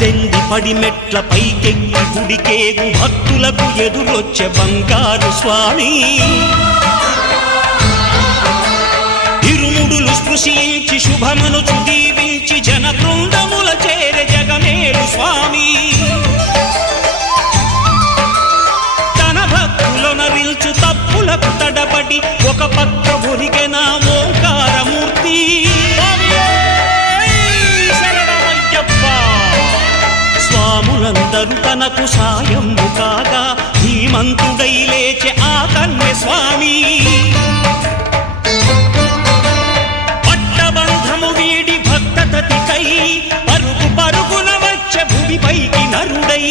18 పడిమెట్ల పైకెక్కి గుడికేగు భక్తులకు ఎదురొచ్చే బంగారు స్వామి ఇరుముడులు స్పృశించి శుభమనుచు దీవించి జన బృందముల చేరే జగమేలు స్వామి తన భక్తులొనరిల్చు తప్పులకు తడబడి ఒక పక్క ఒరిగెన ఓంకారమూర్తి స్వాములందరూ తనకు సాయము కాగా ధీమంతుడై లేచే ఆ కన్య స్వామి పట్టబంధము వీడి భక్తతతికై పరుగు పరుగున వచ్చే భూమిపైకి నరుడై